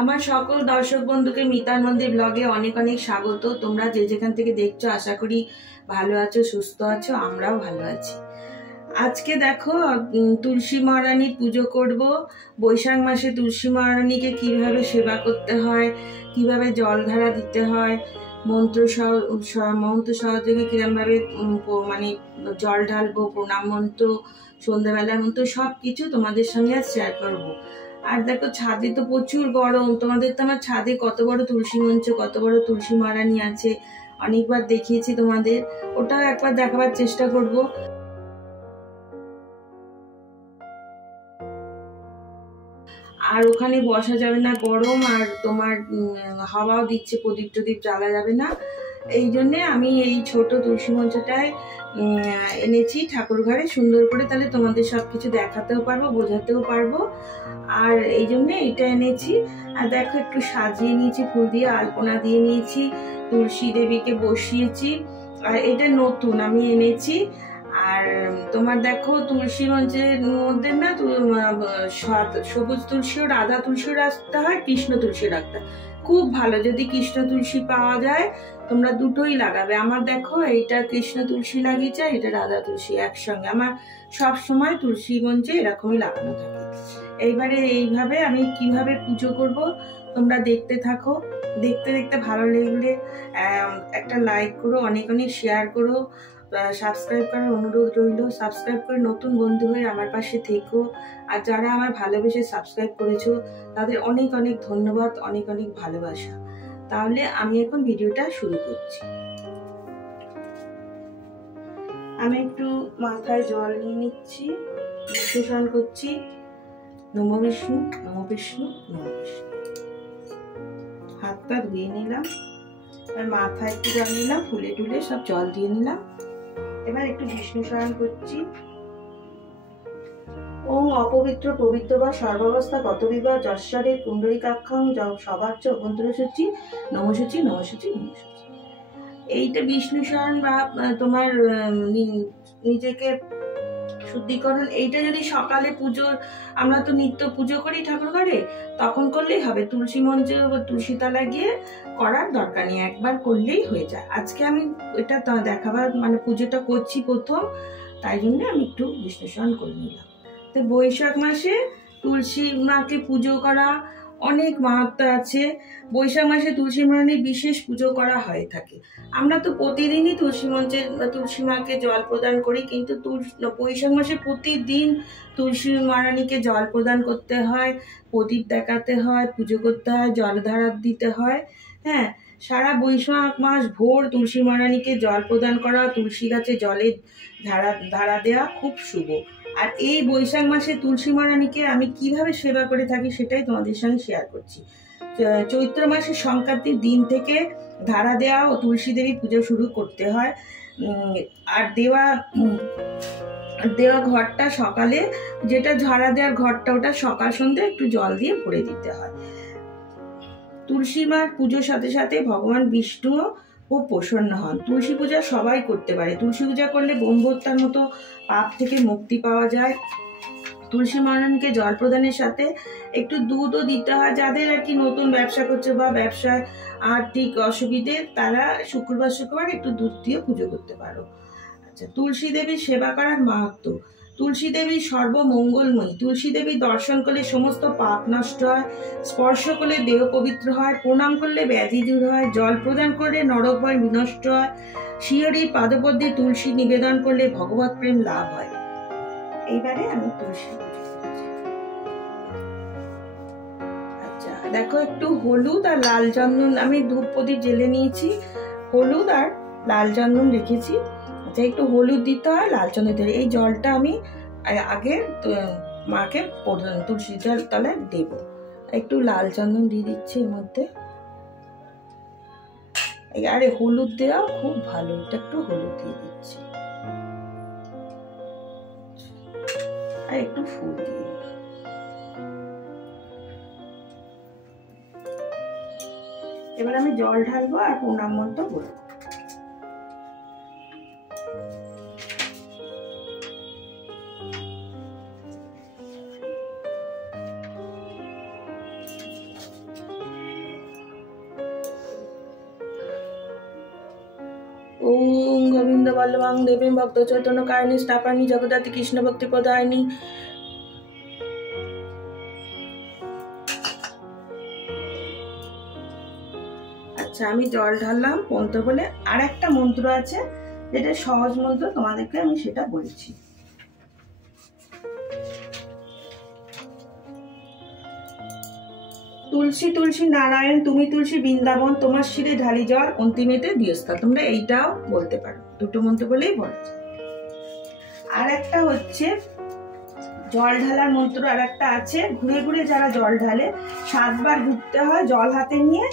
আমার সকল দর্শক বন্ধুকে মিতার মন্দির ব্লগে অনেক অনেক স্বাগত। তোমরা যে যেখান থেকে দেখছো আশা করি ভালো আছো, সুস্থ আছো, আমরাও ভালো আছি। আজকে দেখো তুলসী মহারানীর পুজো করব। বৈশাখ মাসে তুলসী মহারানীকে কিভাবে সেবা করতে হয়, কিভাবে জল ধারা দিতে হয়, মন্ত্র সহযোগে কিরমভাবে মানে জল ঢালবো, প্রণাম মন্ত্র, সন্ধ্যাবেলার মন্ত্র, সব কিছু তোমাদের সঙ্গে আজ শেয়ার করবো। আর দেখো ছাদে তো প্রচুর গরম, তোমাদের তো আমার ছাদে কত বড় তুলসী মঞ্চ, কত বড় তুলসী মহারানী আছে, অনেকবার দেখিয়েছি তোমাদের, ওটাও একবার দেখাবার চেষ্টা করব। আর ওখানে বসা যাবে না, গরম, আর তোমার হাওয়াও দিচ্ছে, প্রদীপ টদীপ জ্বালা যাবে না। এই জন্যে আমি এই ছোট তুলসী মঞ্চটায় এনেছি ঠাকুর ঘরে সুন্দর করে, তাহলে তোমাদের সবকিছু দেখাতেও পারবো, বোঝাতেও পারবো। আর এই জন্য এটা এনেছি। আর দেখো একটু সাজিয়ে নিয়েছি, ফুল দিয়ে আলপনা দিয়ে নিয়েছি, তুলসী দেবীকে বসিয়েছি। আর এটা নতুন আমি এনেছি। আর তোমার দেখো তুলসী মঞ্চের মধ্যে না সবুজ তুলসীও রাধা তুলসীও রাখতে হয়, কৃষ্ণ তুলসী রাখতে হয়। খুব ভালো যদি কৃষ্ণ তুলসী পাওয়া যায়, তোমরা দুটোই লাগাবে। আমার দেখো এইটা কৃষ্ণ তুলসী লাগিয়েছে, এটা রাধা তুলসী একসঙ্গে। আমার সব সময় তুলসী মঞ্চে এরকমই লাগানো থাকে। এইবারে এইভাবে আমি কিভাবে পুজো করব তোমরা দেখতে থাকো। দেখতে দেখতে ভালো লাগলে একটা লাইক করো, অনেক অনেক শেয়ার করো, সাবস্ক্রাইব করার অনুরোধ রইল। সাবস্ক্রাইব করে নতুন বন্ধু হয়ে আমার পাশে থেকো। আর যারা আমার ভালোবেসে সাবস্ক্রাইব করেছো তাদের অনেক অনেক ধন্যবাদ, অনেক অনেক ভালোবাসা। তাহলে আমি এখন ভিডিওটা শুরু করছি। আমি একটু মাথায় জল নিয়ে নিচ্ছি, স্নান করছি। নমো বিষ্ণু, নমো বিষ্ণু, নমো বিষ্ণু। হাতটা ধুয়ে নিলাম, আর মাথায় একটু জল নিলাম, ফুলে টুলে সব জল দিয়ে নিলাম। এবার একটু বিষ্ণু স্মরণ করছি। ওম অপবিত্র পবিত্র বা সর্বাবস্থা গত বিবাহ যশ্বরে পুণ্ডরীকাক্ষং সবাচ্চ অভ্যন্তরসূচি নমসূচি নমসূচি নমসূচি। এইটা বিষ্ণু স্মরণ বা তোমার নিজেকে শুদ্ধিকরণ, এইটা যদি সকালে পুজোর, আমরা তো নিত্য পুজো করি ঠাকুর ঘরে, তখন করলেই হবে। তুলসী মঞ্চ বা তুলসী তলায় গিয়ে করার দরকার নেই, একবার করলেই হয়ে যায়। আজকে আমি এটা দেখাবার মানে পুজোটা করছি প্রথম, তাই জন্য আমি একটু বিশ্লেষণ করে নিলাম। তো বৈশাখ মাসে তুলসী মাকে পুজো করা অনেক মাহাত্ম্য আছে। বৈশাখ মাসে তুলসী মহারানীর বিশেষ পুজো করা হয়ে থাকে। আমরা তো প্রতিদিনই তুলসী মঞ্চে তুলসী মাকে জল প্রদান করি, কিন্তু বৈশাখ মাসে প্রতিদিন তুলসী মহারানীকে জল প্রদান করতে হয়, প্রদীপ দেখাতে হয়, পুজো করতে হয়, জলধারা দিতে হয়। হ্যাঁ, সারা বৈশাখ মাস ভোর তুলসী মহারানীকে জল প্রদান করা, তুলসী গাছে জলে ধারা দেওয়া খুব শুভ। আর এই বৈশাখ মাসে তুলসী মহারানীকে আমি কিভাবে সেবা করে থাকি সেটাই তোমাদের সঙ্গে শেয়ার করছি। চৈত্র মাসের সংক্রান্তির দিন থেকে ধারা দেওয়া ও তুলসী দেবী পুজো শুরু করতে হয়। আর দেওয়া ঘরটা সকালে, যেটা ঝাড়া দেওয়ার ঘরটা, ওটা সকাল সন্ধ্যে একটু জল দিয়ে ভরে দিতে হয়। তুলসী মার পুজোর সাথে সাথে ভগবান বিষ্ণু খুব প্রসন্ন হন। তুলসী পূজা সবাই করতে পারে। তুলসী পূজা করলে ব্রহ্মহত্যার মতো পাপ থেকে মুক্তি পাওয়া যায়। তুলসী মহারানীকে জল প্রদানের সাথে একটু দুধও দিতে হয়। যাদের আর কি নতুন ব্যবসা করছে বা ব্যবসায় আর্থিক অসুবিধে, তারা শুক্রবার একটু দুধ দিয়ে পুজো করতে পারো। আচ্ছা, তুলসী দেবীর সেবা করার মাহাত্ম্য। তুলসী দেবী সর্বমঙ্গলময়ী। তুলসী দেবী দর্শন করলে সমস্ত পাপ নষ্ট হয়, স্পর্শ করলে দেহ পবিত্র হয়, প্রণাম করলে ব্যাধি দূর হয়, জল প্রদান করলে নরক ভয় বিনষ্ট হয়, শিয়রি পাদপদ্মে তুলসী নিবেদন করলে ভগবত প্রেম লাভ হয়। এইবারে আমি তুলসী, আচ্ছা দেখো একটু হলুদ আর লাল চন্দন, আমি ধূপ প্রদীপ জেলে নিয়েছি, হলুদ আর লাল চন্দন রেখেছি। আচ্ছা, একটু হলুদ দিতে হয়, লাল চন্দন দিতে হয়। এই জলটা আমি আগে মাকে তুলসী জল তলায় দেব। একটু লাল চন্দন দিয়ে দিচ্ছি এর মধ্যে। আরে হলুদ দেওয়া খুব ভালো, এটা একটু হলুদ দিয়ে দিচ্ছি, আর একটু ফুল দিয়ে। এবার আমি জল ঢালবো আর প্রণাম মন্ত্র বলবো। গোবিন্দ বল্লভাং দেবীং ভক্ত চৈতন্য কারিণী স্থাপানি জগদ্ধাত্রী কৃষ্ণ ভক্তি প্রদায়িনী। আচ্ছা, আমি জল ঢাললাম মন্ত্র বলে। আর একটা মন্ত্র আছে যেটা সহজ মন্ত্র, তোমাদেরকে আমি সেটা বলছি। তুলসী তুলসী নারায়ণ, তুমি তুলসী বৃন্দাবন, তোমার শিরে ঢালি জল, অন্তিমেতে দিয়স্তা। তোমরা এইটাও বলতে পারো, দুটো মন্ত্র বলেই বলা যায়। আর একটা হচ্ছে জল ঢালার মন্ত্র, আর একটা আছে ঘুরে ঘুরে যারা জল ঢালে 7 বার ঘুরতে হয় জল হাতে নিয়ে।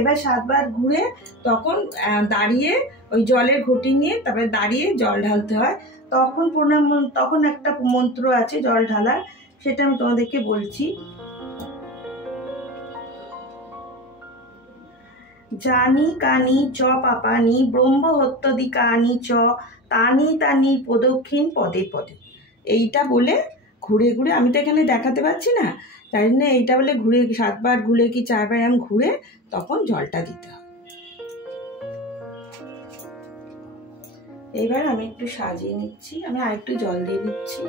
এবার 7 বার ঘুরে তখন দাঁড়িয়ে ওই জলের ঘটি নিয়ে তারপরে দাঁড়িয়ে জল ঢালতে হয়। তখন একটা মন্ত্র আছে জল ঢালার, সেটা আমি তোমাদেরকে বলছি। জানি কানি চ পাপানি ব্রহ্ম হত্যদি কানি চ তানি তানি প্রদক্ষিণ পদে পদে। এইটা বলে ঘুরে ঘুরে, আমি তো এখানে দেখাতে পারছি না, তাই জন্য এইটা বলে ঘুরে 7 বার ঘুরে কি 4 বার আমি ঘুরে তখন জলটা দিতে হবে। এইবার আমি একটু সাজিয়ে নিচ্ছি, আমি আর একটু জল দিয়ে দিচ্ছি।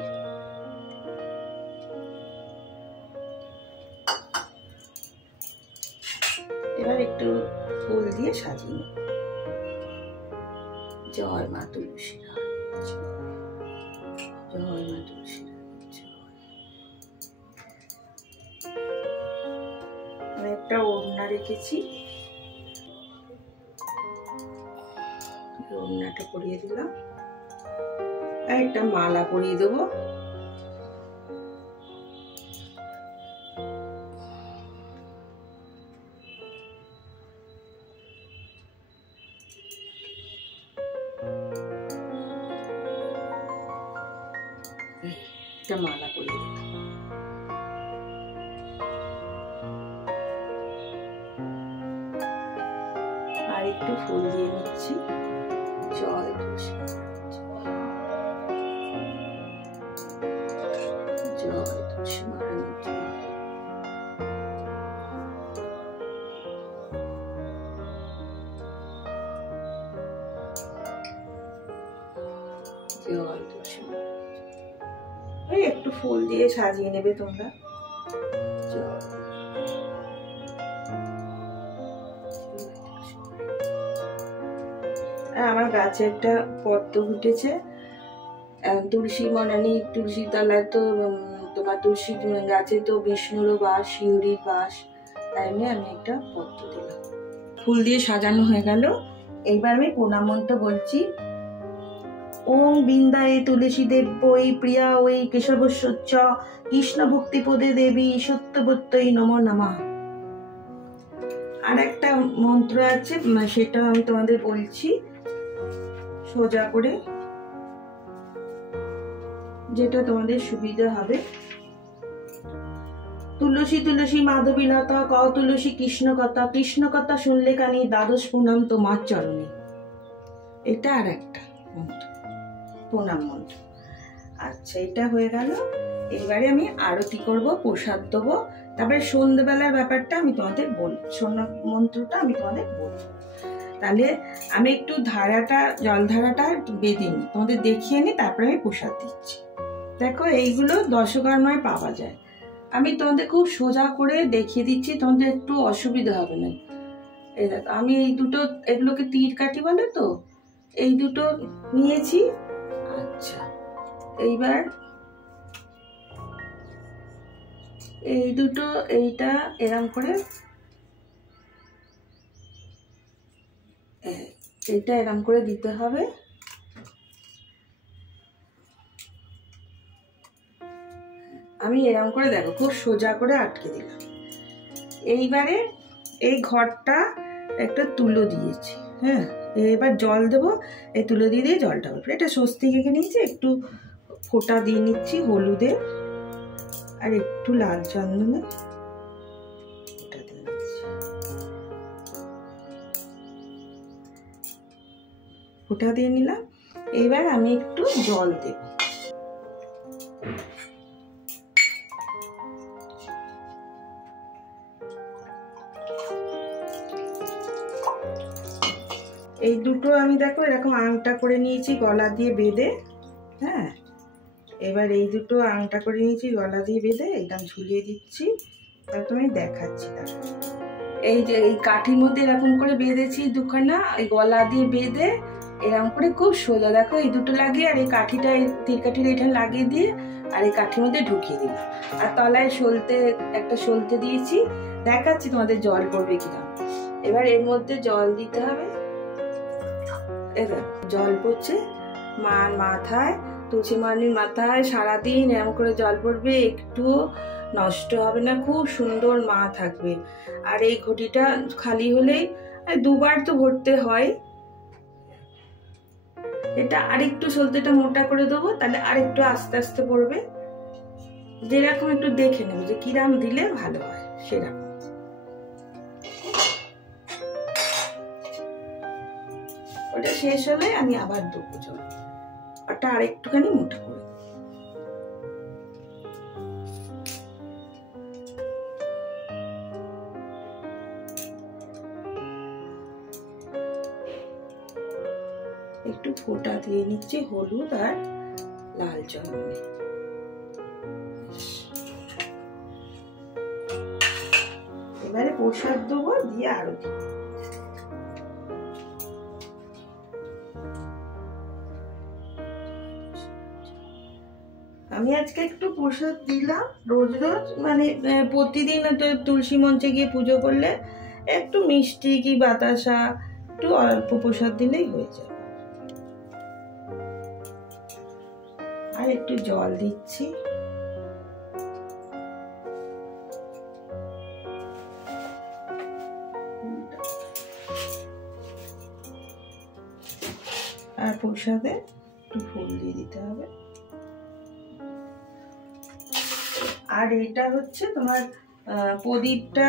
এবার একটু ফুল দিয়ে সাজিয়ে নেব। জয় মা তুলসী, জয় মা তুলসী। আমি একটা ওড়না রেখেছি, ওড়নাটা পরিয়ে দিলাম, আর একটা মালা পরিয়ে দেবো। একটা মালা পরিয়ে দিলাম। আর একটু ফুল দিয়ে নিচ্ছি। জয় তুলসী, জয় তুলসী মহারানী, জয় তুলসী। এই একটু ফুল দিয়ে সাজিয়ে নেবে তোমরা। আমার গাছে একটা পদ্ম ফুটেছে, তুলসী মনানি, তুলসী তলায় তো তোমার তুলসী গাছে তো বিষ্ণুরও বাস, শিউরির বাস, তাই নিয়ে আমি একটা পদ্ম দিলাম। ফুল দিয়ে সাজানো হয়ে গেল। এইবার আমি প্রণাম মন্ত্র বলছি। ওং বৃন্দায়ে তুলসী দেব্যই প্রিয়া ওই কেশবস্য কৃষ্ণ ভক্তি পদে দেবী সত্যবত্যই নমো নমঃ। আর একটা মন্ত্র আছে, সেটা আমি তোমাদের বলছি সোজা করে, যেটা তোমাদের সুবিধা হবে। তুলসী তুলসী মাধবী লতা ক তুলসী কৃষ্ণ কথা, কৃষ্ণ কথা শুনলে কানি দ্বাদশ প্রণাম তোমার চরণে। এটা আর একটা মন্ত্র, প্রণাম মন্ত্র। আচ্ছা, এটা হয়ে গেল। এবারে আমি আরতি করব, প্রসাদ দেবো, তারপরে সন্ধ্যেবেলার ব্যাপারটা আমি তোমাদের বলবো, মন্ত্রটা আমি তোমাদের বলবো। তাহলে আমি একটু জলধারাটা বেঁধে নিই, তোমাদের দেখিয়ে নিই, তারপরে আমি প্রসাদ দিচ্ছি। দেখো, এইগুলো দশকর্মায় পাওয়া যায়। আমি তোমাদের খুব সোজা করে দেখিয়ে দিচ্ছি, তোমাদের একটু অসুবিধা হবে না। এই দেখো, আমি এই দুটো, এগুলোকে তীর কাঠি বলে তো, এই দুটো নিয়েছি। আচ্ছা, এইবার এই দুটো, এইটা এরম করে, এইটা এরম করে দিতে হবে। আমি এরম করে দেখো খুব সোজা করে আটকে দিলাম। এইবারে এই ঘরটা একটা তুলো দিয়েছি, হ্যাঁ, এবার জল দেবো, এই তুলো দিয়ে দিয়ে জলটা উঠবে। এটা স্বস্তিক এঁকে নিয়েছি, একটু ফোঁটা দিয়ে নিচ্ছি হলুদে আর একটু লাল চন্দনে, এটা দিয়ে নিচ্ছি। ফোঁটা দিয়ে নিলাম। এবার আমি একটু জল দেব। এই দুটো আমি দেখো এরকম আংটা করে নিয়েছি গলা দিয়ে বেঁধে। হ্যাঁ, এবার এই দুটো আংটা করে নিয়েছি গলা দিয়ে বেঁধে একদম ঝুলিয়ে দিচ্ছি। তারপর আমি দেখাচ্ছি। তারপর এই যে এই কাঠির মধ্যে এরকম করে বেঁধেছি দুখানা, এই গলা দিয়ে বেঁধে এরকম করে খুব সোজা দেখো এই দুটো লাগিয়ে আর এই কাঠিটা তীর কাঠিটা এখানে লাগিয়ে দিয়ে আর এই কাঠির মধ্যে ঢুকিয়ে দিলাম। আর তলায় একটা সলতে দিয়েছি, দেখাচ্ছি তোমাদের জল পড়বে কিনা। এবার এর মধ্যে জল দিতে হবে। এবার জল পড়ছে মার মাথায়, তুলসী মানির মাথায় সারাদিন এরকম করে জল পড়বে, একটু নষ্ট হবে না, খুব সুন্দর মা থাকবে। আর এই ঘটিটা খালি হলেই দুবার তো ভরতে হয়। এটা আরেকটু সলতেটা মোটা করে দেবো, তাহলে আরেকটু আস্তে আস্তে পড়বে। যেরকম একটু দেখে নেবো যে কিরাম দিলে ভালো হয় সেরকম। ওটা শেষ হলে আমি আবার দেবো জল, ওটা আরেকটুখানি মোটা করে। একটু ফোঁটা দিয়ে নিচ্ছি হলুদ আর লাল চন্দনে। এবারে প্রসাদ দেবো, দিয়ে আরতি। আমি আজকে একটু প্রসাদ দিলাম। রোজ রোজ মানে প্রতিদিন তুলসী মঞ্চে গিয়ে পুজো করলে একটু মিষ্টি কি বাতাসা একটু অল্প প্রসাদ দিলেই হয়ে যাবে। আর একটু জল দিচ্ছি। আর প্রসাদে একটু ফুল দিয়ে দিতে হবে। আর এটা হচ্ছে তোমার প্রদীপটা,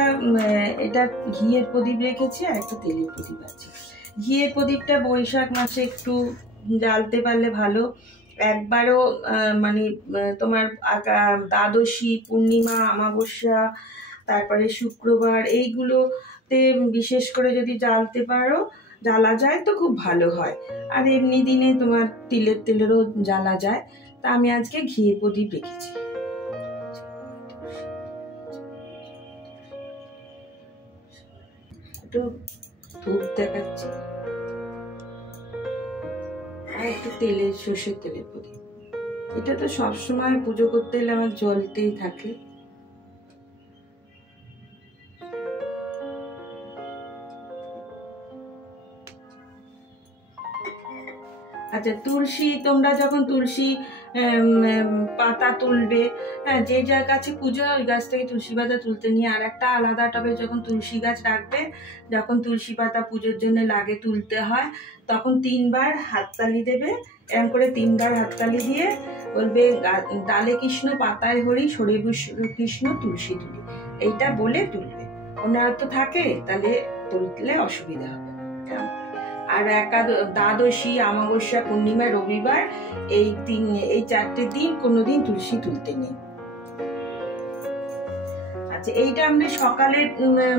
এটা ঘিয়ের প্রদীপ রেখেছি আর একটা তেলের প্রদীপ আছে। ঘিয়ের প্রদীপটা বৈশাখ মাসে একটু জ্বালতে পারলে ভালো। একবারও মানে তোমার দ্বাদশী, পূর্ণিমা, অমাবস্যা, তারপরে শুক্রবার, এইগুলোতে বিশেষ করে যদি জ্বালতে পারো, জ্বালা যায় তো খুব ভালো হয়। আর এমনি দিনে তোমার তেলেরও জ্বালা যায়। তা আমি আজকে ঘিয়ের প্রদীপ রেখেছি। একটু ধূপ দেখাচ্ছি আর একটু সর্ষের তেলের প্রদীপ। এটা তো সবসময় পুজো করতে এলে আমার জ্বলতেই থাকে। আচ্ছা, তুলসী, তোমরা যখন তুলসী পাতা তুলবে, হ্যাঁ, যে যার কাছে পুজো ওই গাছ থেকে তুলসী পাতা তুলতে নিয়ে আর একটা আলাদা টবে যখন তুলসী গাছ রাখবে, যখন তুলসী পাতা পুজোর জন্য লাগে তুলতে হয়, তখন 3 বার হাততালি দেবে। এরকম করে 3 বার হাততালি দিয়ে বলবে ডালে কৃষ্ণ পাতায় হরি, সরে কৃষ্ণ তুলসী তুলি, এইটা বলে তুলবে। ওনার তো থাকে, তাহলে তুললে অসুবিধা হবে। আর দ্বাদশী, অমাবস্যা, পূর্ণিমা, রবিবার, এই 4টে দিন কোনোদিন তুলসী তুলতে নেই। আচ্ছা, এইটা আমরা সকালের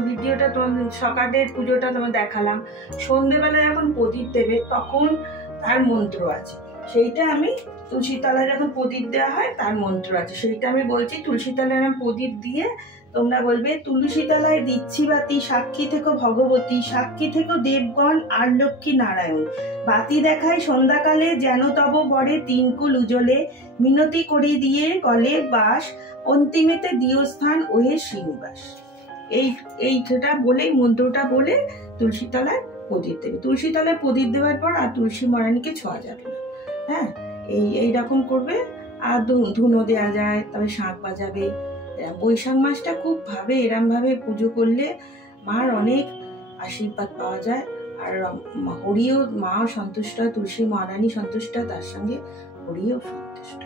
ভিডিওটা, সকালের পুজোটা তোমার দেখালাম। সন্ধ্যেবেলা যখন প্রদীপ দেবে তখন তার মন্ত্র আছে, সেইটা আমি তুলসী তলায় যখন প্রদীপ দেওয়া হয় তার মন্ত্র আছে, সেইটা আমি বলছি। তুলসী তলায় প্রদীপ দিয়ে তোমরা বলবে, তুলসী তলায় দিচ্ছি বাতি, সাক্ষী থেকো ভগবতী, সাক্ষী থেকো দেবগণ আর লক্ষ্মী নারায়ণ, বাতি দেখায় সন্ধ্যাকালে যেন তব বরে 3 কুল উজলে, মিনতি করি দিয়ে গলে বাস, অন্তিমেতে দিও স্থান ওহে শ্রীনিবাস। এইটা বলেই, মন্ত্রটা বলে তুলসী তলায় প্রদীপ দেবে। তুলসী তলায় প্রদীপ দেওয়ার পর আর তুলসী মহারানীকে ছোঁয়া যাবে না। হ্যাঁ, এইরকম করবে। আর ধুনো দেওয়া যায়, তবে শাঁখ বাজাবে। বৈশাখ মাসটা খুব এরম ভাবে পুজো করলে মার অনেক আশীর্বাদ পাওয়া যায়। আর হরিও, মাও সন্তুষ্ট হয়, তুলসী মহারানী সন্তুষ্ট হয়, তার সঙ্গে হরিও সন্তুষ্ট।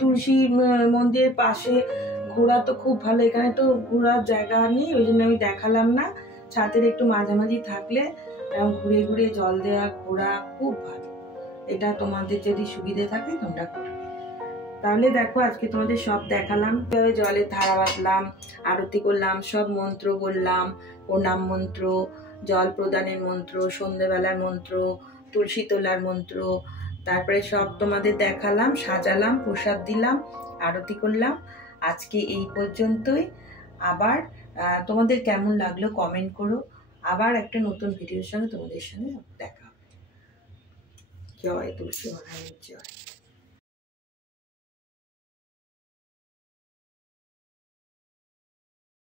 তুলসী মন্দিরের পাশে ঘোরা তো খুব ভালো। এখানে তো ঘোরার জায়গা নেই, ওই জন্য আমি দেখালাম না। ছাদের একটু মাঝামাঝি থাকলে এরকম ঘুরে ঘুরে জল দেওয়া ঘোরা খুব ভালো। এটা তোমাদের যদি সুবিধে থাকে তোমরা করো। তাহলে দেখো আজকে তোমাদের সব দেখালাম, কিভাবে জলের ধারা বাঁধলাম, আরতি করলাম, সব মন্ত্র বললাম, প্রণাম মন্ত্র, জল প্রদানের মন্ত্র, সন্ধ্যেবেলার মন্ত্র, তুলসী তোলার মন্ত্র, তারপরে সব তোমাদের দেখালাম, সাজালাম, প্রসাদ দিলাম, আরতি করলাম। আজকে এই পর্যন্তই। আবার তোমাদের কেমন লাগলো কমেন্ট করো। আবার একটা নতুন ভিডিওর সঙ্গে তোমাদের সঙ্গে দেখা হবে। জয় তুলসী মহারানীর জয়।